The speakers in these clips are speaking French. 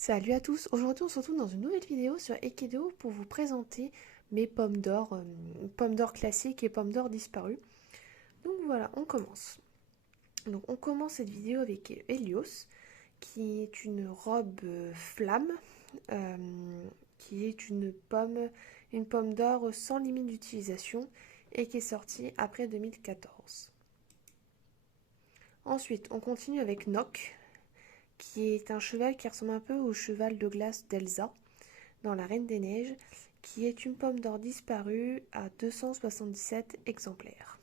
Salut à tous, aujourd'hui on se retrouve dans une nouvelle vidéo sur Ekedo pour vous présenter mes pommes d'or classiques et pommes d'or disparues. Donc voilà, on commence. Donc on commence cette vidéo avec Helios, qui est une robe flamme, euh, qui est une pomme d'or sans limite d'utilisation et qui est sortie après 2014. Ensuite, on continue avec Nock, qui est un cheval qui ressemble un peu au cheval de glace d'Elsa dans La Reine des Neiges, qui est une pomme d'or disparue à 277 exemplaires.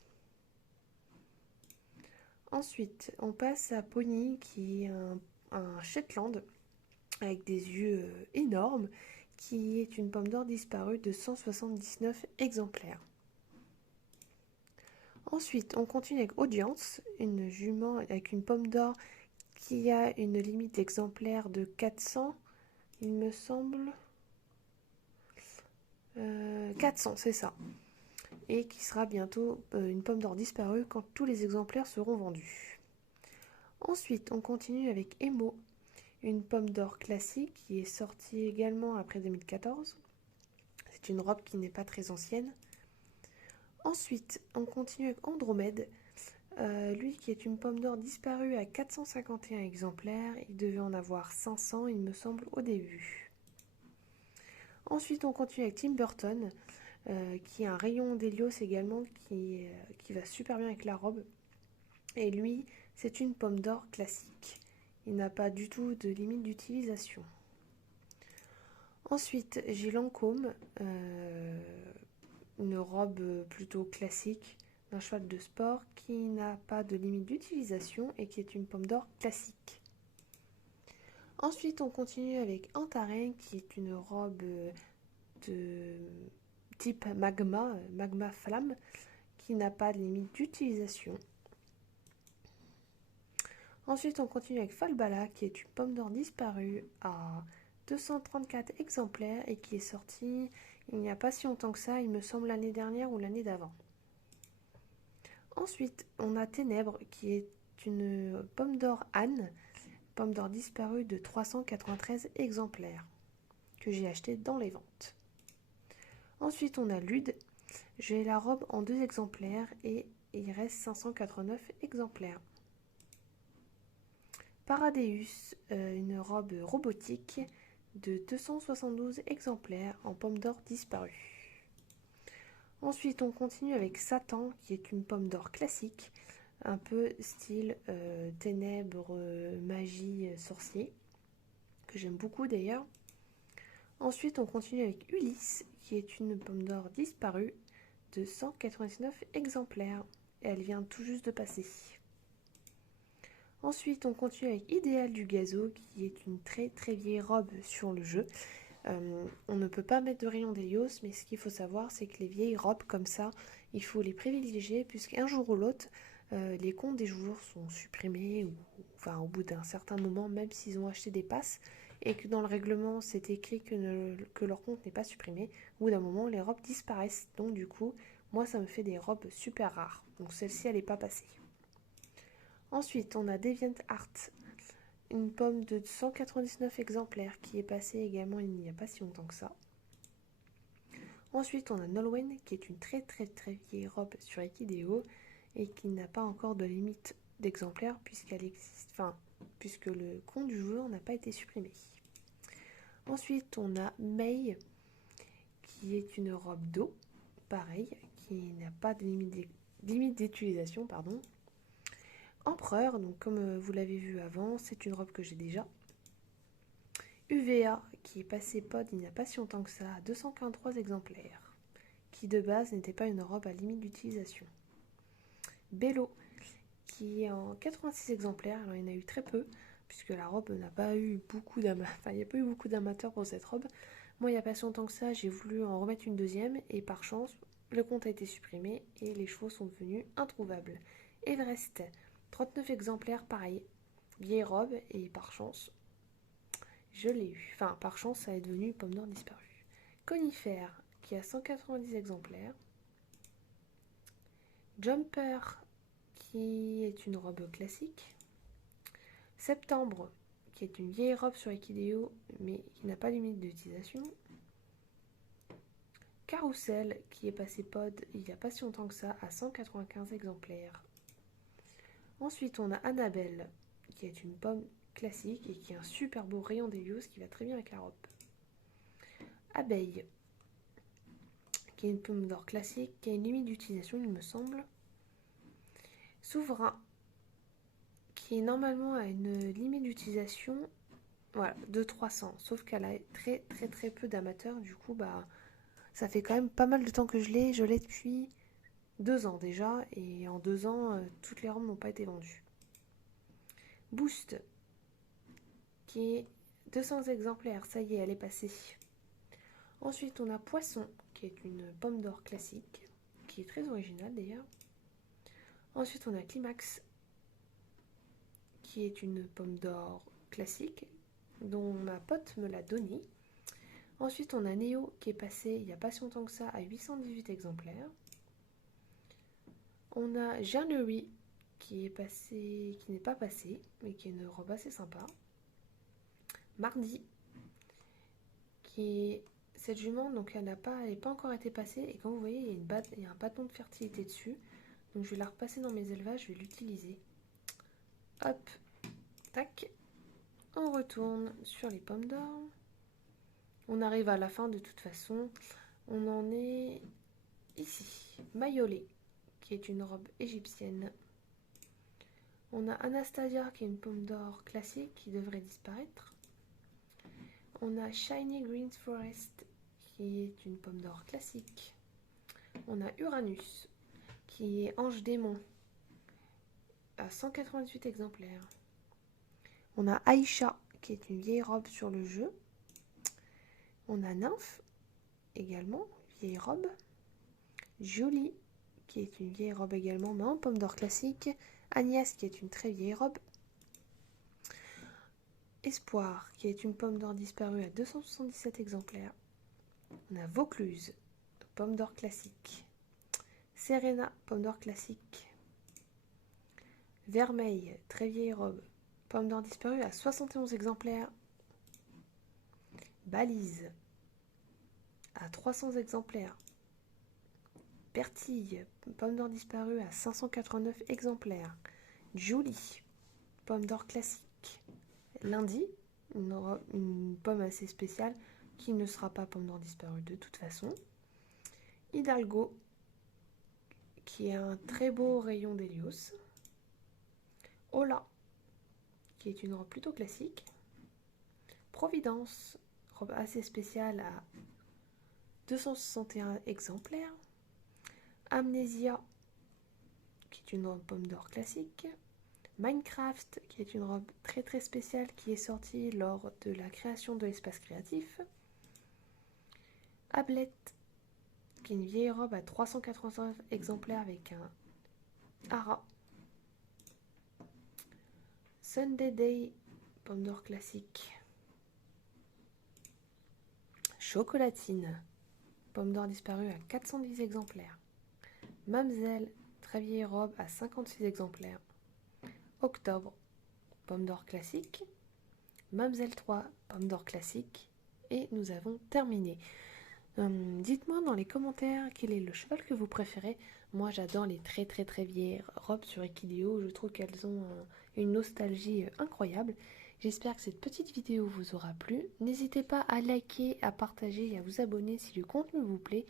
Ensuite, on passe à Pony, qui est un Shetland avec des yeux énormes, qui est une pomme d'or disparue de 179 exemplaires. Ensuite, on continue avec Audience, une jument avec une pomme d'or qui a une limite d'exemplaires de 400, il me semble. 400, c'est ça. Et qui sera bientôt une pomme d'or disparue quand tous les exemplaires seront vendus. Ensuite, on continue avec Emo, une pomme d'or classique qui est sortie également après 2014. C'est une robe qui n'est pas très ancienne. Ensuite, on continue avec Andromède, lui qui est une pomme d'or disparue à 451 exemplaires. Il devait en avoir 500, il me semble, au début. Ensuite, on continue avec Tim Burton, qui a un rayon d'Hélios également qui va super bien avec la robe. Et lui, c'est une pomme d'or classique. Il n'a pas du tout de limite d'utilisation. Ensuite, j'ai Lancôme, une robe plutôt classique d'un cheval de sport qui n'a pas de limite d'utilisation et qui est une pomme d'or classique. Ensuite, on continue avec Antarène, qui est une robe de type magma flamme, qui n'a pas de limite d'utilisation. Ensuite, on continue avec Falbala, qui est une pomme d'or disparue à 234 exemplaires et qui est sortie il n'y a pas si longtemps que ça, il me semble l'année dernière ou l'année d'avant. Ensuite, on a Ténèbres, qui est une pomme d'or Anne, pomme d'or disparue de 393 exemplaires, que j'ai acheté dans les ventes. Ensuite, on a Lude. J'ai la robe en 2 exemplaires et il reste 589 exemplaires. Paradeus, une robe robotique de 272 exemplaires en pomme d'or disparue. Ensuite, on continue avec Satan, qui est une pomme d'or classique, un peu style ténèbres, magie, sorcier, que j'aime beaucoup d'ailleurs. Ensuite, on continue avec Ulysse, qui est une pomme d'or disparue de 199 exemplaires. Et elle vient tout juste de passer. Ensuite, on continue avec Idéal du Gazo, qui est une très très vieille robe sur le jeu. On ne peut pas mettre de rayon d'Hélios, mais ce qu'il faut savoir, c'est que les vieilles robes comme ça, il faut les privilégier, puisqu'un jour ou l'autre, les comptes des joueurs sont supprimés, ou enfin au bout d'un certain moment, même s'ils ont acheté des passes, et que dans le règlement c'est écrit que leur compte n'est pas supprimé, au bout d'un moment les robes disparaissent. Donc du coup, moi ça me fait des robes super rares. Donc celle-ci elle n'est pas passée. Ensuite, on a DeviantArt, une pomme de 199 exemplaires qui est passée également il n'y a pas si longtemps que ça. Ensuite, on a Nolwenn, qui est une très très très vieille robe sur Equideo et qui n'a pas encore de limite d'exemplaires puisqu'elle existe, puisque le compte du joueur n'a pas été supprimé. Ensuite, on a May, qui est une robe d'eau, pareil, qui n'a pas de limite d'utilisation, pardon. Empereur, donc comme vous l'avez vu avant, c'est une robe que j'ai déjà. UVA, qui est passé pod il n'y a pas si longtemps que ça, à 243 exemplaires, qui de base n'était pas une robe à limite d'utilisation. Bello, qui est en 86 exemplaires, alors il y en a eu très peu, puisque la robe n'a pas eu beaucoup d'amateurs, il n'y a pas eu beaucoup d'amateurs pour cette robe. Moi, il n'y a pas si longtemps que ça, j'ai voulu en remettre une deuxième, et par chance, le compte a été supprimé, et les chevaux sont devenus introuvables. Everest, 39 exemplaires, pareil, vieille robe, et par chance, je l'ai eu. Enfin, par chance, ça est devenu pomme d'or disparue. Conifère, qui a 190 exemplaires. Jumper, qui est une robe classique. Septembre, qui est une vieille robe sur Equideo, mais qui n'a pas de limite d'utilisation. Carousel, qui est passé pod il n'y a pas si longtemps que ça, à 195 exemplaires. Ensuite, on a Annabelle, qui est une pomme classique et qui a un super beau rayon d'Hélios qui va très bien avec la robe. Abeille, qui est une pomme d'or classique, qui a une limite d'utilisation, il me semble. Souverain, qui est normalement à une limite d'utilisation, voilà, de 300, sauf qu'elle a très peu d'amateurs, du coup, ça fait quand même pas mal de temps que je l'ai depuis 2 ans déjà, et en 2 ans, toutes les robes n'ont pas été vendues. Boost, qui est 200 exemplaires, ça y est, elle est passée. Ensuite, on a Poisson, qui est une pomme d'or classique, qui est très originale d'ailleurs. Ensuite, on a Climax, qui est une pomme d'or classique, dont ma pote me l'a donnée. Ensuite, on a Néo, qui est passé il n'y a pas si longtemps que ça à 818 exemplaires. On a January, qui n'est pas passé, mais qui est une robe assez sympa. Mardi, qui est cette jument, donc elle n'est pas encore été passée, et comme vous voyez, il y a un bâton de fertilité dessus. Donc je vais la repasser dans mes élevages, je vais l'utiliser. Hop, tac. On retourne sur les pommes d'or. On arrive à la fin de toute façon. On en est ici. Mayolé, qui est une robe égyptienne. On a Anastasia, qui est une pomme d'or classique qui devrait disparaître. On a Shiny Green Forest, qui est une pomme d'or classique. On a Uranus, qui est ange démon, à 198 exemplaires. On a Aïcha, qui est une vieille robe sur le jeu. On a Nymphe, également, vieille robe. Jolie, qui est une vieille robe également, mais en pomme d'or classique. Agnès, qui est une très vieille robe. Espoir, qui est une pomme d'or disparue à 277 exemplaires. On a Vaucluse, pomme d'or classique. Serena, pomme d'or classique. Vermeil, très vieille robe, pomme d'or disparue à 71 exemplaires. Balise, à 300 exemplaires. Pertille, pomme d'or disparue à 589 exemplaires. Julie, pomme d'or classique. Lundi, une pomme assez spéciale qui ne sera pas pomme d'or disparue de toute façon. Hidalgo, qui a un très beau rayon d'Hélios. Ola, qui est une robe plutôt classique. Providence, robe assez spéciale à 261 exemplaires. Amnesia, qui est une robe pomme d'or classique. Minecraft, qui est une robe très spéciale qui est sortie lors de la création de l'espace créatif. Ablette, qui est une vieille robe à 389 exemplaires avec un hara. Sunday Day, pomme d'or classique. Chocolatine, pomme d'or disparue à 410 exemplaires. Mamselle, très vieille robe à 56 exemplaires. Octobre, pomme d'or classique. Mamselle 3, pomme d'or classique. Et nous avons terminé. Dites-moi dans les commentaires quel est le cheval que vous préférez. Moi j'adore les très vieilles robes sur Equideo. Je trouve qu'elles ont une nostalgie incroyable. J'espère que cette petite vidéo vous aura plu. N'hésitez pas à liker, à partager et à vous abonner si le contenu vous plaît.